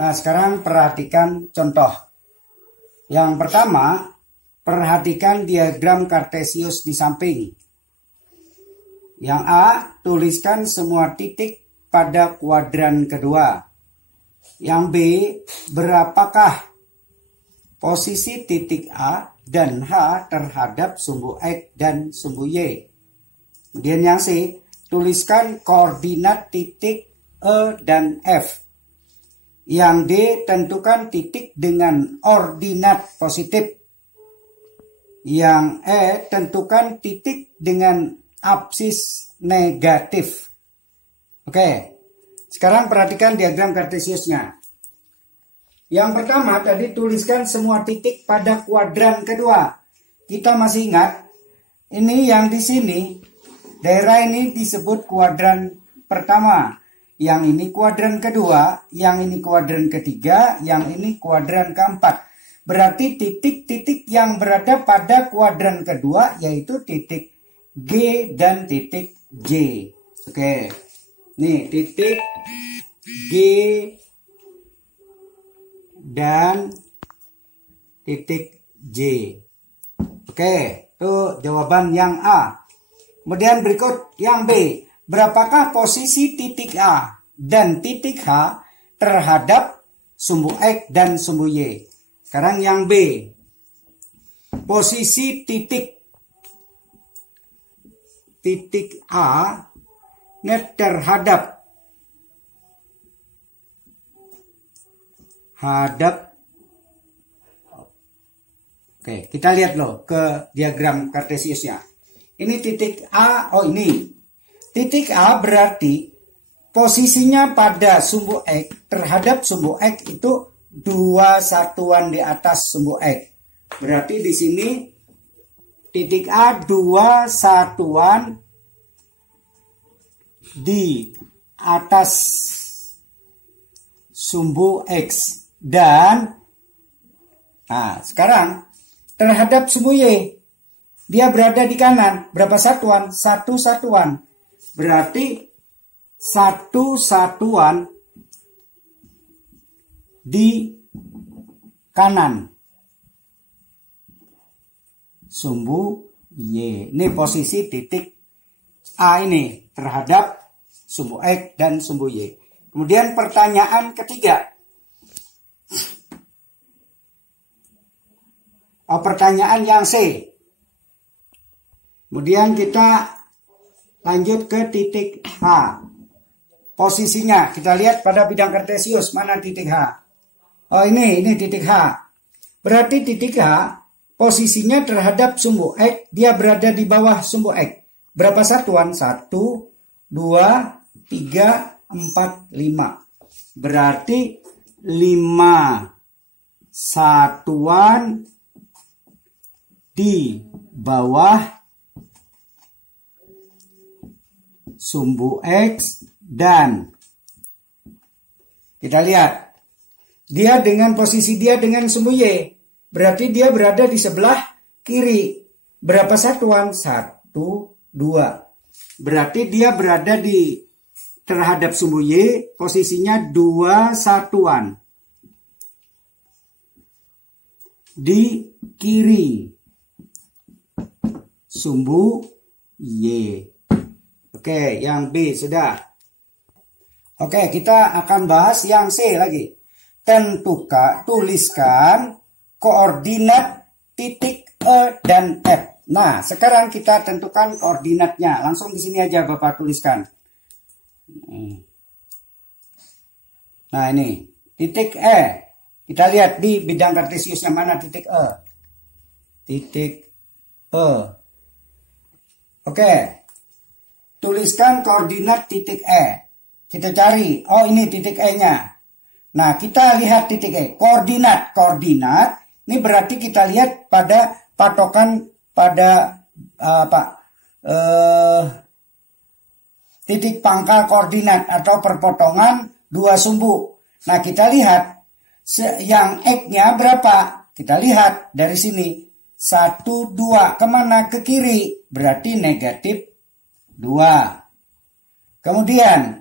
Nah, sekarang perhatikan contoh. Yang pertama, perhatikan diagram Kartesius di samping. Yang A, tuliskan semua titik pada kuadran kedua. Yang B, berapakah posisi titik A dan H terhadap sumbu X dan sumbu Y. Kemudian yang C, tuliskan koordinat titik E dan F. Yang D, tentukan titik dengan ordinat positif. Yang E, tentukan titik dengan apsis negatif. Oke, sekarang perhatikan diagram Kartesiusnya. Yang pertama tadi tuliskan semua titik pada kuadran kedua. Kita masih ingat, ini yang di sini, daerah ini disebut kuadran pertama. Yang ini kuadran kedua, yang ini kuadran ketiga, yang ini kuadran keempat. Berarti titik-titik yang berada pada kuadran kedua yaitu titik G dan titik J. Oke, nih titik G dan titik J. Oke, itu jawaban yang A. Kemudian berikut yang B. Berapakah posisi titik A dan titik H terhadap sumbu X dan sumbu Y? Sekarang yang B. Posisi titik A terhadap Oke, kita lihat loh ke diagram Kartesiusnya. Ini titik A, ini. Titik A berarti posisinya pada sumbu X terhadap sumbu X itu 2 satuan di atas sumbu X. Berarti di sini titik A 2 satuan di atas sumbu X. Dan sekarang terhadap sumbu Y, dia berada di kanan. Berapa satuan? 1 satuan. Berarti 1 satuan di kanan sumbu Y. Ini posisi titik A ini terhadap sumbu X dan sumbu Y. Kemudian pertanyaan ketiga. Pertanyaan yang C. Kemudian kita lanjut ke titik H. Posisinya kita lihat pada bidang Kartesius, mana titik H? Ini titik H. Berarti titik H posisinya terhadap sumbu X, dia berada di bawah sumbu X. Berapa satuan? 1, 2, 3, 4, 5. Berarti 5 satuan di bawah sumbu X, dan kita lihat dia dengan posisi dia dengan sumbu Y, berarti dia berada di sebelah kiri. Berapa satuan? 1, 2. Berarti dia berada di terhadap sumbu Y, posisinya 2 satuan di kiri sumbu Y. Oke, yang B sudah. Oke, kita akan bahas yang C lagi. Tuliskan koordinat titik E dan F. Nah, sekarang kita tentukan koordinatnya. Langsung di sini aja Bapak tuliskan. Nah, ini titik E. Kita lihat di bidang Kartesiusnya mana titik E. Titik E. Oke. Tuliskan koordinat titik E. Kita cari. Ini titik E-nya. Nah, kita lihat titik E. Koordinat. Ini berarti kita lihat pada patokan pada titik pangkal koordinat atau perpotongan 2 sumbu. Nah, kita lihat yang X-nya berapa? Kita lihat dari sini. 1, 2. Kemana? Ke kiri. Berarti negatif 2. Kemudian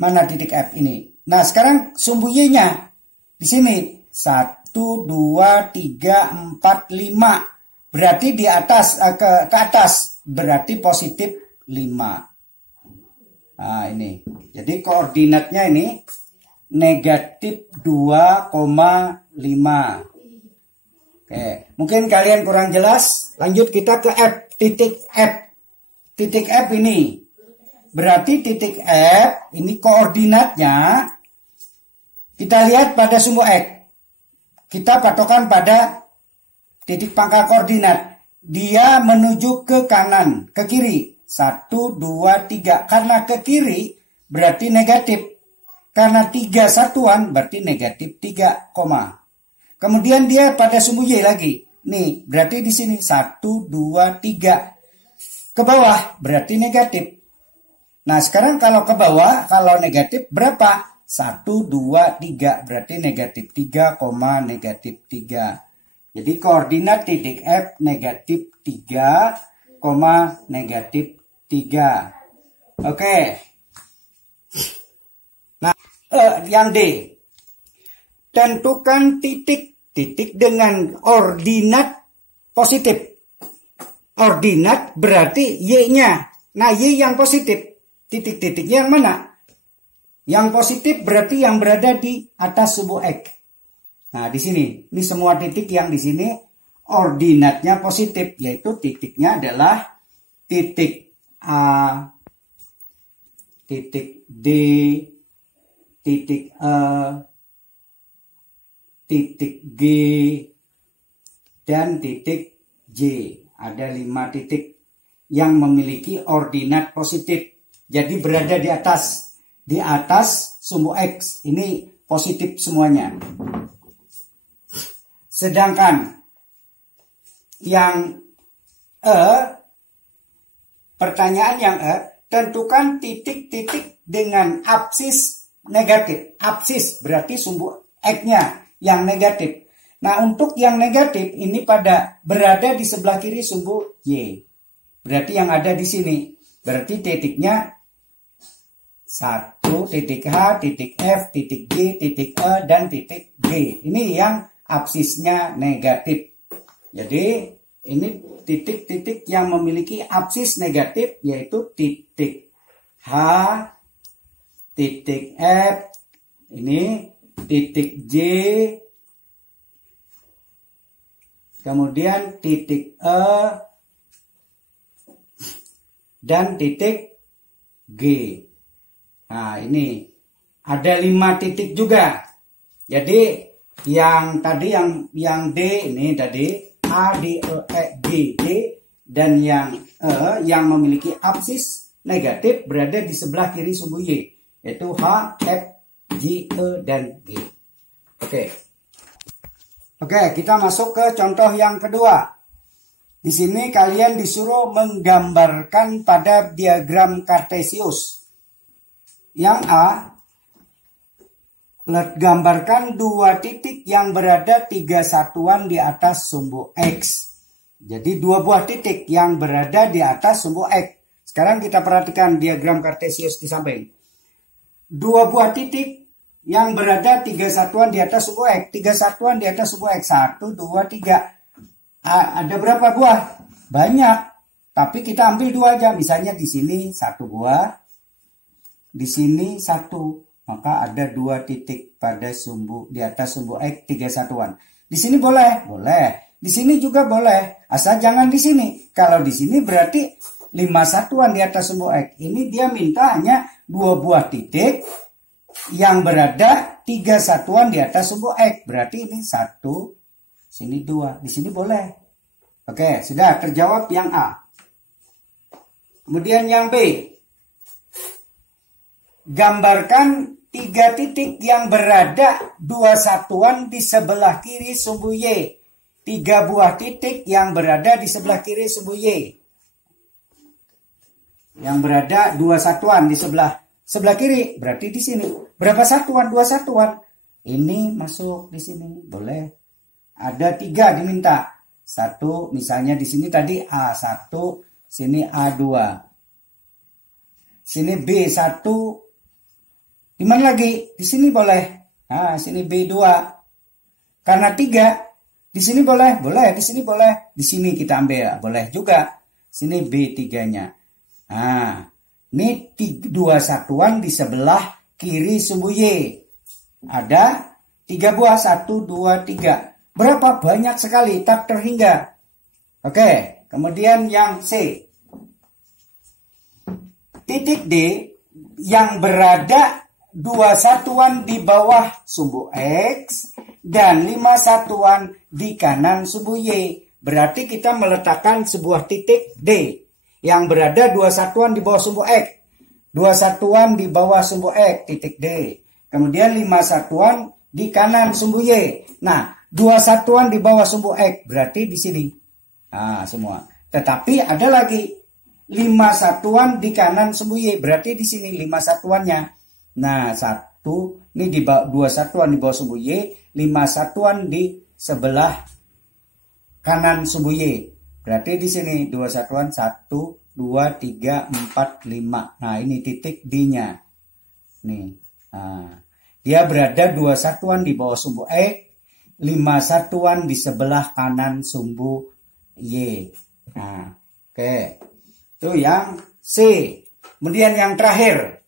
Mana titik F ini? Nah, sekarang sumbu Y-nya di sini 1, 2, 3, 4, 5. Berarti di atas ke atas berarti positif 5. Nah, ini. Jadi koordinatnya ini negatif 2,5. Oke, mungkin kalian kurang jelas. Lanjut kita ke F, titik F. Titik F ini. Berarti titik F ini koordinatnya kita lihat pada sumbu X. Kita patokan pada titik pangkal koordinat. Dia menuju ke kanan, ke kiri. 1, 2, 3. Karena ke kiri berarti negatif. Karena 3 satuan berarti negatif 3, kemudian dia pada sumbu Y lagi. Nih, berarti di sini 1, 2, 3. Ke bawah berarti negatif. Nah, sekarang kalau ke bawah, kalau negatif berapa? 1, 2, 3. Berarti negatif 3, negatif 3. Jadi koordinat titik F negatif 3, negatif 3. Oke. Nah, yang D. Tentukan titik dengan ordinat positif. Ordinat berarti Y-nya. Nah, Y yang positif. Titik-titiknya yang mana? Yang positif berarti yang berada di atas sumbu X. Nah, di sini. Ini semua titik yang di sini ordinatnya positif. Yaitu titiknya adalah titik A, titik D, titik E, titik G, dan titik J. Ada 5 titik yang memiliki ordinat positif. Jadi berada di atas sumbu X. Ini positif semuanya. Sedangkan yang E, pertanyaan yang E, tentukan titik-titik dengan absis negatif. Absis berarti sumbu X-nya yang negatif. Nah, untuk yang negatif ini berada di sebelah kiri sumbu Y. Berarti yang ada di sini. Berarti titiknya 1, titik H, titik F, titik G, titik E, dan titik G. Ini yang absisnya negatif. Jadi ini titik-titik yang memiliki absis negatif yaitu titik H, titik F, ini titik J, kemudian titik E, dan titik G. Nah, ini ada 5 titik juga. Jadi yang tadi yang D ini tadi A, D, E, G, D, dan yang E yang memiliki absis negatif berada di sebelah kiri sumbu Y, yaitu H, F, G, E, dan G. Oke, kita masuk ke contoh yang kedua. Di sini kalian disuruh menggambarkan pada diagram Kartesius. Yang A, gambarkan 2 titik yang berada 3 satuan di atas sumbu X. Jadi 2 buah titik yang berada di atas sumbu X. Sekarang kita perhatikan diagram Kartesius di samping. 2 buah titik yang berada 3 satuan di atas sumbu X. 3 satuan di atas sumbu X. 1, 2, 3. Ada berapa buah? Banyak. Tapi kita ambil 2 aja. Misalnya di sini 1 buah. Di sini 1. Maka ada 2 titik pada di atas sumbu X 3 satuan. Di sini boleh? Boleh. Di sini juga boleh. Asal jangan di sini. Kalau di sini berarti 5 satuan di atas sumbu X. Ini dia minta hanya 2 buah titik yang berada 3 satuan di atas sumbu X. Berarti ini 1, sini 2. Di sini boleh. Oke, sudah terjawab yang A. Kemudian yang B. Gambarkan 3 titik yang berada 2 satuan di sebelah kiri sumbu Y. 3 buah titik yang berada di sebelah kiri sumbu Y. Yang berada 2 satuan di sebelah kiri. Berarti di sini. Berapa satuan? 2 satuan. Ini masuk di sini. Boleh. Ada 3 diminta. 1 misalnya di sini tadi A1, sini A2. Sini B1, Di mana lagi? Di sini boleh. Nah, sini B2. Karena 3, di sini boleh, boleh, di sini boleh. Di sini kita ambil, boleh juga. Sini B3-nya. Nah, ini 2 satuan di sebelah kiri sumbu Y. Ada 3 buah, 1, 2, 3. Berapa? Banyak sekali, tak terhingga. Oke, kemudian yang C. Titik D yang berada 2 satuan di bawah sumbu X dan 5 satuan di kanan sumbu Y. Berarti kita meletakkan sebuah titik D yang berada 2 satuan di bawah sumbu X. 2 satuan di bawah sumbu X, titik D. Kemudian 5 satuan di kanan sumbu Y. Nah, 2 satuan di bawah sumbu X, berarti di sini. Nah, semua. Tetapi ada lagi 5 satuan di kanan sumbu Y, berarti di sini 5 satuannya. Nah, 1, ini di 2 satuan di bawah sumbu Y, 5 satuan di sebelah kanan sumbu Y. Berarti di sini 2 satuan, 1, 2, 3, 4, 5. Nah, ini titik D-nya. Nih. Nah, dia berada 2 satuan di bawah sumbu X, 5 satuan di sebelah kanan sumbu Y. Nah, oke. Itu yang C. Kemudian yang terakhir.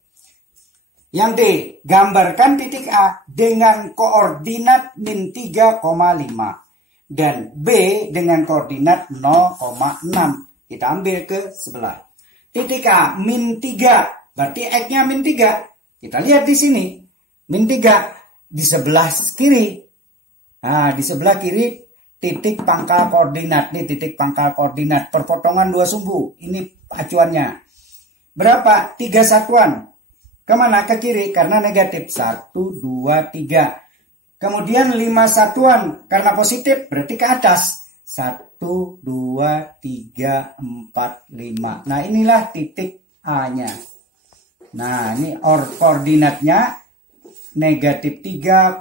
Yang D, gambarkan titik A dengan koordinat min 3,5 dan B dengan koordinat 0,6. Kita ambil ke sebelah. Titik A min 3, berarti X-nya min 3. Kita lihat di sini, min 3 di sebelah kiri. Nah, di sebelah kiri titik pangkal koordinat. Ini titik pangkal koordinat, perpotongan 2 sumbu. Ini acuannya. Berapa? 3 satuan. Kemana? Ke kiri, karena negatif. 1, 2, 3. Kemudian 5 satuan, karena positif, berarti ke atas. 1, 2, 3, 4, 5. Nah, inilah titik A-nya. Nah, ini koordinatnya negatif 3,5.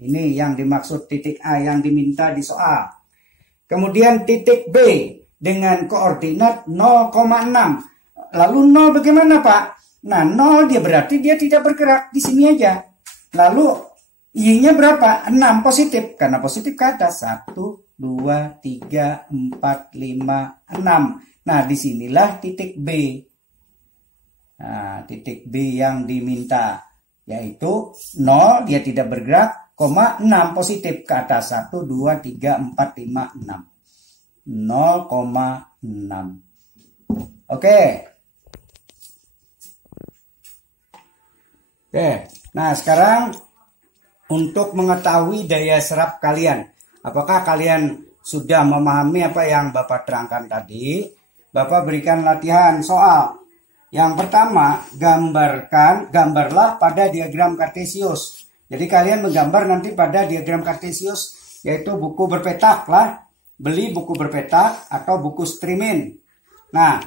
Ini yang dimaksud titik A yang diminta di soal. Kemudian titik B dengan koordinat 0,6. Lalu 0 bagaimana, Pak? Nah, 0 dia berarti dia tidak bergerak di sini aja. Lalu Y-nya berapa? 6 positif. Karena positif ke atas. 1, 2, 3, 4, 5, 6. Nah, disinilah titik B. Nah, titik B yang diminta. Yaitu 0, dia tidak bergerak, 6 positif ke atas. 1, 2, 3, 4, 5, 6. 0,6. Oke. Oke, nah sekarang untuk mengetahui daya serap kalian, apakah kalian sudah memahami apa yang Bapak terangkan tadi? Bapak berikan latihan soal. Yang pertama, gambarlah pada diagram Kartesius. Jadi kalian menggambar nanti pada diagram Kartesius, yaitu buku berpetak lah. Beli buku berpetak atau buku streaming. Nah,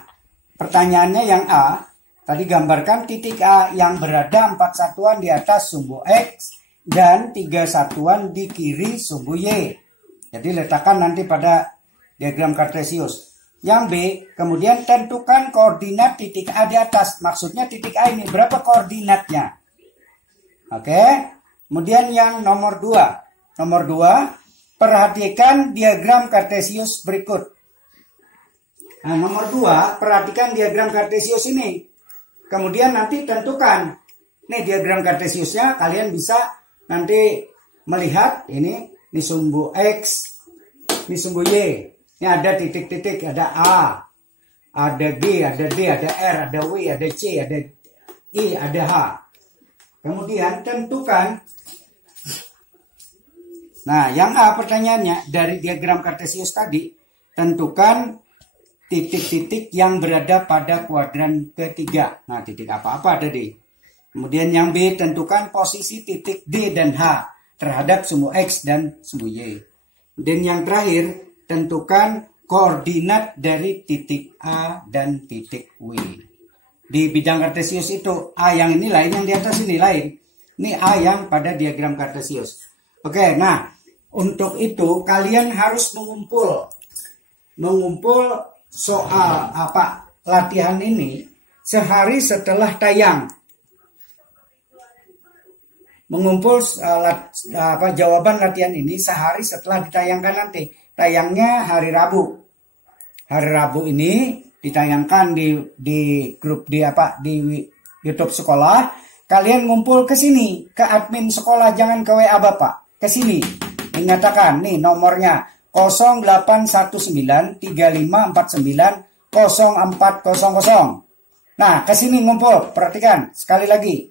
pertanyaannya yang A. Tadi gambarkan titik A yang berada 4 satuan di atas sumbu X dan 3 satuan di kiri sumbu Y. Jadi letakkan nanti pada diagram Kartesius. Yang B, kemudian tentukan koordinat titik A di atas. Maksudnya titik A ini berapa koordinatnya? Oke. Kemudian yang nomor 2. Nomor 2, perhatikan diagram Kartesius berikut. Nah, nomor 2, perhatikan diagram Kartesius ini. Kemudian nanti tentukan. Nih diagram Kartesiusnya kalian bisa nanti melihat ini sumbu X, ini sumbu Y. Ini ada titik-titik, ada A, ada G, ada D, ada R, ada W, ada C, ada I, ada H. Kemudian tentukan. Nah, yang A pertanyaannya dari diagram Kartesius tadi, tentukan titik-titik yang berada pada kuadran ketiga. Nah, titik apa-apa ada D. Kemudian yang B, tentukan posisi titik D dan H terhadap sumbu X dan sumbu Y. Dan yang terakhir, tentukan koordinat dari titik A dan titik W. Di bidang Kartesius itu, A yang ini lain, yang di atas ini lain. Ini A yang pada diagram Kartesius. Oke, nah, untuk itu kalian harus mengumpul soal latihan ini sehari setelah tayang. mengumpul jawaban latihan ini sehari setelah ditayangkan nanti. Tayangnya hari Rabu. Hari Rabu ini ditayangkan di grup di YouTube sekolah. Kalian ngumpul ke sini, ke admin sekolah, jangan ke WA Bapak. Ke sini. Menyatakan nih nomornya 081935490400. Nah, ke sini ngumpul. Perhatikan sekali lagi.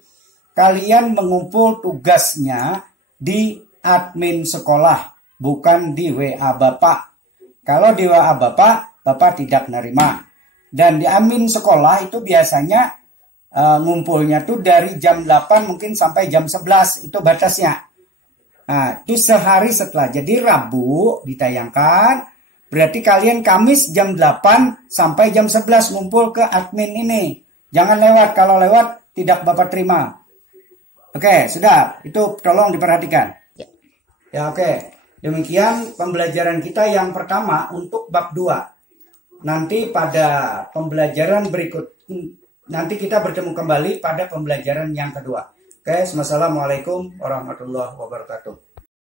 Kalian mengumpul tugasnya di admin sekolah, bukan di WA Bapak. Kalau di WA Bapak, Bapak tidak nerima. Dan di admin sekolah itu biasanya ngumpulnya tuh dari jam 8 mungkin sampai jam 11. Itu batasnya. Nah, itu sehari setelah. Jadi Rabu ditayangkan. Berarti kalian Kamis jam 8 sampai jam 11 ngumpul ke admin ini. Jangan lewat. Kalau lewat tidak Bapak terima. Oke, sudah. Itu tolong diperhatikan. Ya, oke. Demikian pembelajaran kita yang pertama untuk bab 2. Nanti pada pembelajaran berikut, nanti kita bertemu kembali pada pembelajaran yang kedua. Oke, wassalamualaikum warahmatullahi wabarakatuh.